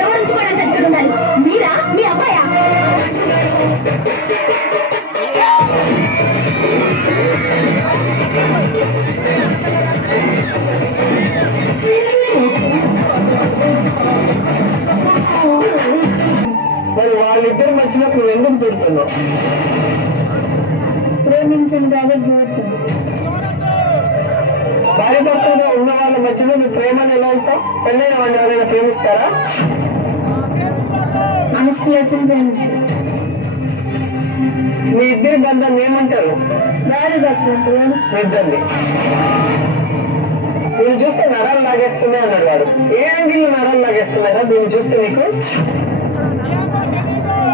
ఎవరు ఉంచుకోవడానికి ఇక్కడ ఉండాలి? మీరా? మీ అబ్బాయా? మరి వాళ్ళిద్దరు మధ్యలో నువ్వు ఎందుకు పెడుతున్నావు? ప్రేమించండి కాబట్టి పెడుతుంది. భార్య భర్తలుగా ఉన్న వాళ్ళ మధ్యలో నువ్వు ప్రేమను ఎలా వెళ్తావు? పెళ్ళైన వాళ్ళు ఎవరైనా ప్రేమిస్తారా? మనసుకి వచ్చిన ప్రేమ. మీ ఇద్దరి బంధాన్ని ఏమంటారు? భార్య భర్తలు మీ ఇద్దరిని దీన్ని చూస్తే నరాలు లాగేస్తున్నాయి అన్నాడు వాడు. ఏ యాంగిల్ నరాలు లాగేస్తున్నారా దీన్ని చూస్తే నీకు?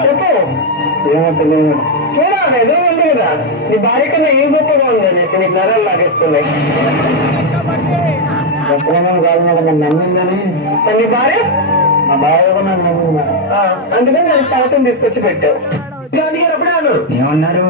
చెప్పు. ఏమో తెలియదు. చూడాలి ఏదో ఉంది కదా, నీ భార్య కన్నా ఏం గొప్పగా ఉంది అనేసి నీకు నరాలు లాగేస్తున్నాయి. ఎప్పుడైనా కాదు మేడం నన్ను నమ్మిందని. నీ భార్య? మా భార్య కూడా నన్ను నమ్మింది. అందుకని నేను సంగతం తీసుకొచ్చి పెట్టావు. ఏమన్నారు?